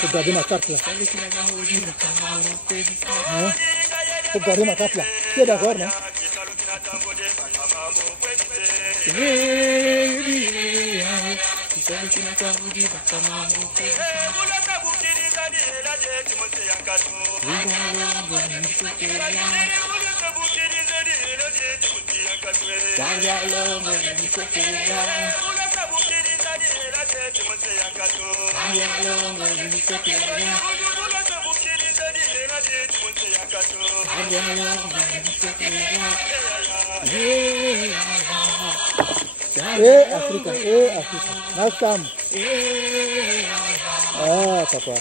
Faut garder ma carte là. Hein? Faut garder ma carte là. Tu es d'accord, non? Africa, Africa. Nice time. Ah, papa.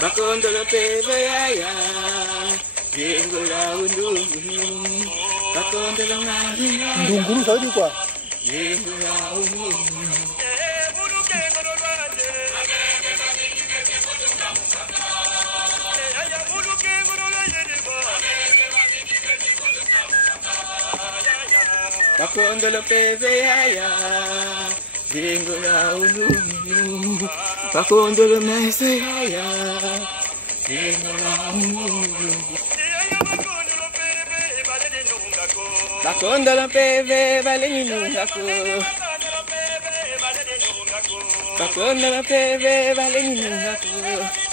Bakondo lo peve ya, yengo la undungu. Bakondo lo ngari. Ndunguru ça veut dire quoi? Yengo la undungu. Bakondo lo peve ya, yengo la undungu. Bakondo lo mese ya, yengo la undungu. Bakondo lo peve vale nunga ko. Bakondo lo peve vale nunga ko.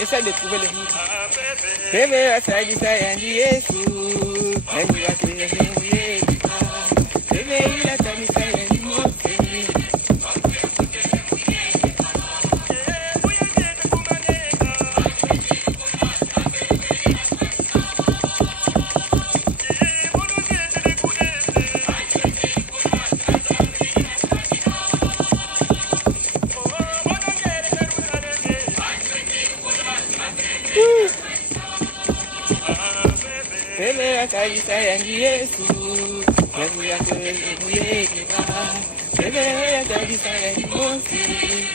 Essa de tu vele. Bebe essa de saia de Jesus. É de bater bem. Bebe ila essa de saia de você. Bebe essa de saia de Jesus. Bebe essa de mulher. Bebe essa de saia de você.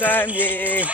Zambie.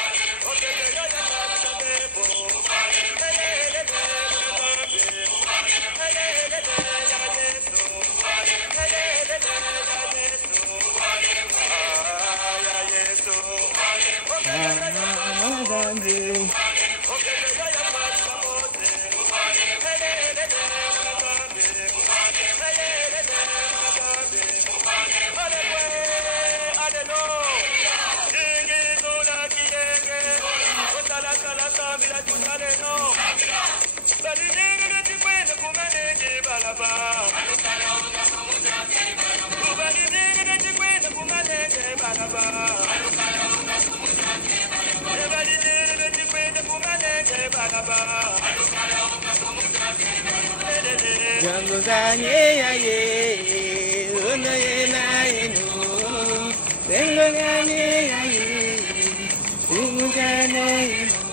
Jango zanye ya ye, ono ye na ye no. Bengo zanye ya ye, bengo zanye ye no.